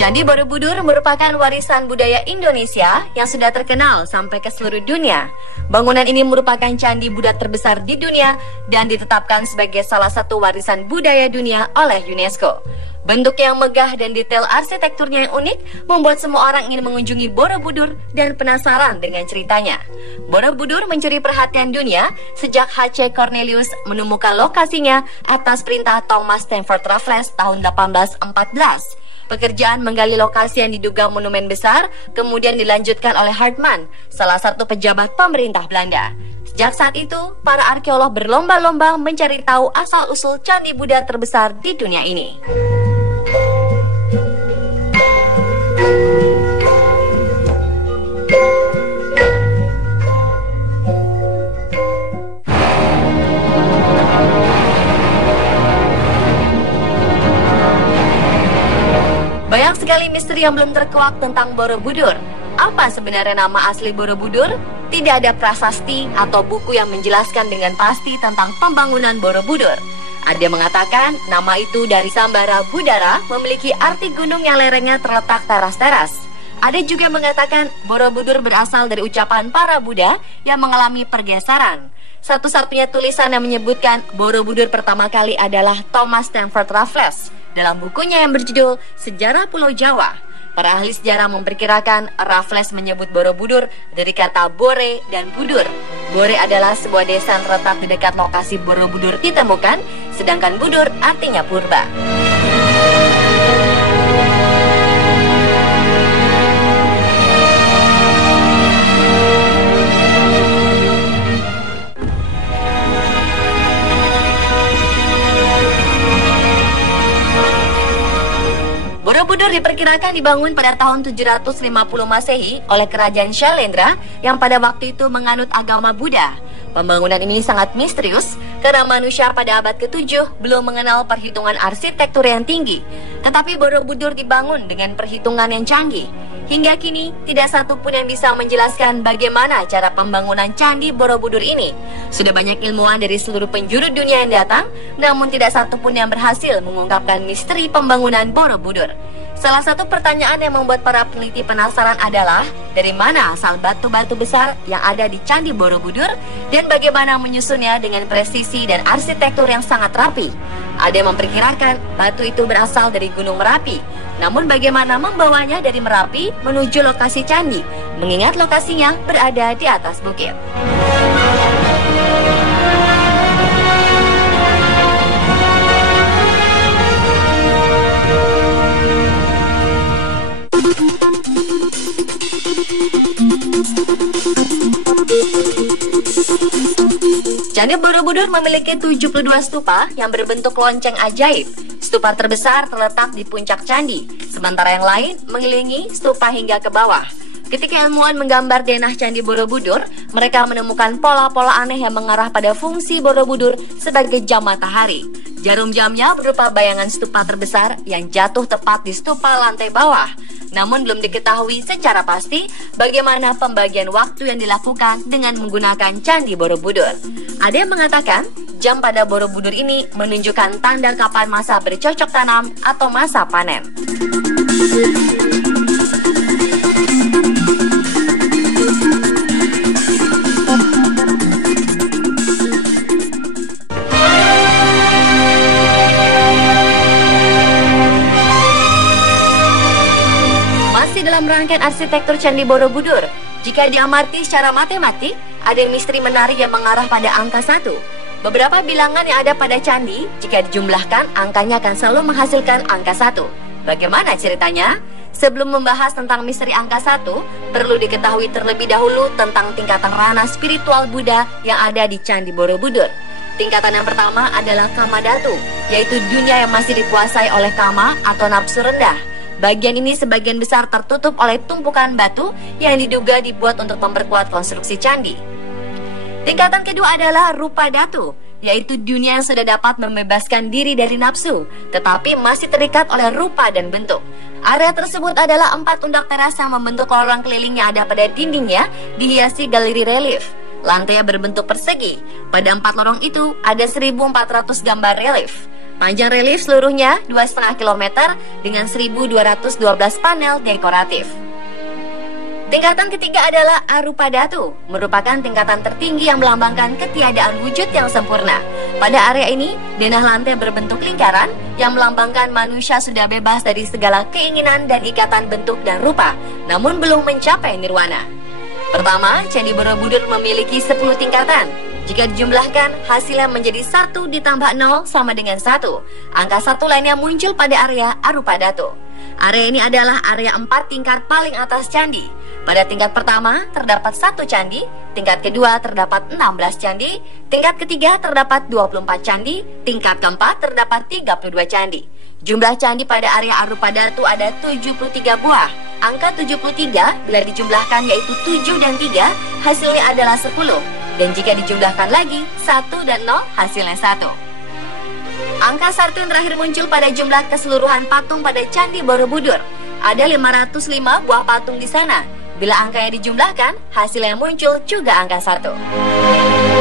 Candi Borobudur merupakan warisan budaya Indonesia yang sudah terkenal sampai ke seluruh dunia. Bangunan ini merupakan candi Buddha terbesar di dunia dan ditetapkan sebagai salah satu warisan budaya dunia oleh UNESCO. Bentuk yang megah dan detail arsitekturnya yang unik membuat semua orang ingin mengunjungi Borobudur dan penasaran dengan ceritanya. Borobudur mencuri perhatian dunia sejak H.C. Cornelius menemukan lokasinya atas perintah Thomas Stamford Raffles tahun 1814. Pekerjaan menggali lokasi yang diduga monumen besar kemudian dilanjutkan oleh Hartman, salah satu pejabat pemerintah Belanda. Sejak saat itu, para arkeolog berlomba-lomba mencari tahu asal-usul candi Buddha terbesar di dunia ini. Banyak sekali misteri yang belum terkuak tentang Borobudur. Apa sebenarnya nama asli Borobudur? Tidak ada prasasti atau buku yang menjelaskan dengan pasti tentang pembangunan Borobudur. Ada yang mengatakan nama itu dari Sambara Budara memiliki arti gunung yang lerengnya terletak teras-teras. Ada juga yang mengatakan Borobudur berasal dari ucapan para Buddha yang mengalami pergeseran. Satu-satunya tulisan yang menyebutkan Borobudur pertama kali adalah Thomas Stamford Raffles dalam bukunya yang berjudul Sejarah Pulau Jawa. Para ahli sejarah memperkirakan Raffles menyebut Borobudur dari kata Bore dan Budur. Bore adalah sebuah desa yang terletak di dekat lokasi Borobudur ditemukan, sedangkan Budur artinya purba. Borobudur diperkirakan dibangun pada tahun 750 Masehi oleh kerajaan Shailendra yang pada waktu itu menganut agama Buddha. Pembangunan ini sangat misterius karena manusia pada abad ke-7 belum mengenal perhitungan arsitektur yang tinggi. Tetapi Borobudur dibangun dengan perhitungan yang canggih. Hingga kini, tidak satu pun yang bisa menjelaskan bagaimana cara pembangunan Candi Borobudur ini. Sudah banyak ilmuwan dari seluruh penjuru dunia yang datang, namun tidak satu pun yang berhasil mengungkapkan misteri pembangunan Borobudur. Salah satu pertanyaan yang membuat para peneliti penasaran adalah dari mana asal batu-batu besar yang ada di Candi Borobudur dan bagaimana menyusunnya dengan presisi dan arsitektur yang sangat rapi. Ada yang memperkirakan batu itu berasal dari Gunung Merapi. Namun bagaimana membawanya dari Merapi menuju lokasi candi, mengingat lokasinya berada di atas bukit. Candi Borobudur memiliki 72 stupa yang berbentuk lonceng ajaib. Stupa terbesar terletak di puncak candi, sementara yang lain mengelilingi stupa hingga ke bawah. Ketika ilmuwan menggambar denah Candi Borobudur, mereka menemukan pola-pola aneh yang mengarah pada fungsi Borobudur sebagai jam matahari. Jarum jamnya berupa bayangan stupa terbesar yang jatuh tepat di stupa lantai bawah. Namun belum diketahui secara pasti bagaimana pembagian waktu yang dilakukan dengan menggunakan Candi Borobudur. Ada yang mengatakan jam pada Borobudur ini menunjukkan tanda kapan masa bercocok tanam atau masa panen. Dalam rangkaian arsitektur Candi Borobudur, jika diamati secara matematik, ada misteri menarik yang mengarah pada angka 1. Beberapa bilangan yang ada pada candi, jika dijumlahkan, angkanya akan selalu menghasilkan angka 1. Bagaimana ceritanya? Sebelum membahas tentang misteri angka 1, perlu diketahui terlebih dahulu tentang tingkatan ranah spiritual Buddha yang ada di Candi Borobudur. Tingkatan yang pertama adalah Kama Dhatu, yaitu dunia yang masih dikuasai oleh kama atau nafsu rendah. Bagian ini sebagian besar tertutup oleh tumpukan batu yang diduga dibuat untuk memperkuat konstruksi candi. Tingkatan kedua adalah Rupa Dhatu, yaitu dunia yang sudah dapat membebaskan diri dari nafsu, tetapi masih terikat oleh rupa dan bentuk. Area tersebut adalah 4 undak teras yang membentuk lorong keliling yang ada pada dindingnya, dihiasi galeri relief. Lantainya berbentuk persegi. Pada 4 lorong itu ada 1.400 gambar relief. Panjang relief seluruhnya 2,5 km dengan 1.212 panel dekoratif. Tingkatan ketiga adalah Arupa Datu, merupakan tingkatan tertinggi yang melambangkan ketiadaan wujud yang sempurna. Pada area ini, denah lantai berbentuk lingkaran yang melambangkan manusia sudah bebas dari segala keinginan dan ikatan bentuk dan rupa, namun belum mencapai nirwana. Pertama, Candi Borobudur memiliki 10 tingkatan. Jika dijumlahkan, hasilnya menjadi 1 ditambah 0 sama dengan 1. Angka 1 lainnya muncul pada area Arupa Datu. Area ini adalah area 4 tingkat paling atas candi. Pada tingkat pertama terdapat 1 candi, tingkat kedua terdapat 16 candi, tingkat ketiga terdapat 24 candi, tingkat keempat terdapat 32 candi. Jumlah candi pada area Arupa Datu ada 73 buah. Angka 73 bila dijumlahkan yaitu 7 dan 3, hasilnya adalah 10. Dan jika dijumlahkan lagi, 1 dan 0 hasilnya 1. Angka 1 yang terakhir muncul pada jumlah keseluruhan patung pada Candi Borobudur. Ada 505 buah patung di sana. Bila angkanya dijumlahkan, hasil yang muncul juga angka 1.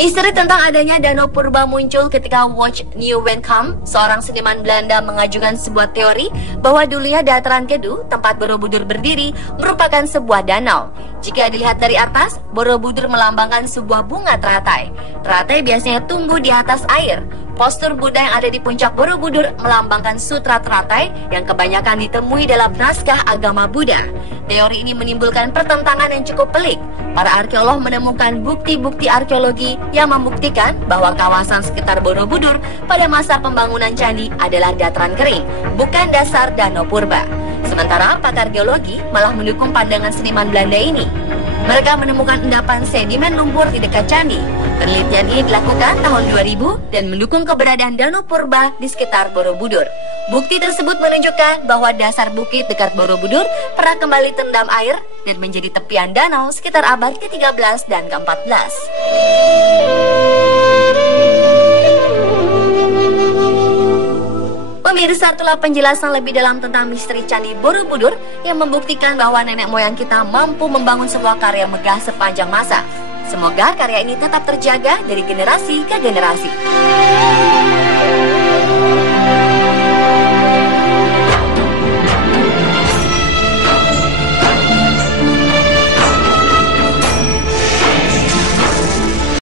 Misteri tentang adanya Danau Purba muncul ketika Watch Nieuwenkamp, seorang seniman Belanda, mengajukan sebuah teori bahwa dulunya dataran Kedu, tempat Borobudur berdiri, merupakan sebuah danau. Jika dilihat dari atas, Borobudur melambangkan sebuah bunga teratai. Teratai biasanya tumbuh di atas air. Postur Buddha yang ada di puncak Borobudur melambangkan sutra teratai yang kebanyakan ditemui dalam naskah agama Buddha. Teori ini menimbulkan pertentangan yang cukup pelik. Para arkeolog menemukan bukti-bukti arkeologi yang membuktikan bahwa kawasan sekitar Borobudur pada masa pembangunan candi adalah dataran kering, bukan dasar danau purba. Sementara pakar geologi malah mendukung pandangan seniman Belanda ini. Mereka menemukan endapan sedimen lumpur di dekat candi. Penelitian ini dilakukan tahun 2000 dan mendukung keberadaan danau purba di sekitar Borobudur. Bukti tersebut menunjukkan bahwa dasar bukit dekat Borobudur pernah kembali terendam air dan menjadi tepian danau sekitar abad ke-13 dan ke-14. Pemirsa, itulah penjelasan lebih dalam tentang misteri Candi Borobudur yang membuktikan bahwa nenek moyang kita mampu membangun sebuah karya megah sepanjang masa. Semoga karya ini tetap terjaga dari generasi ke generasi.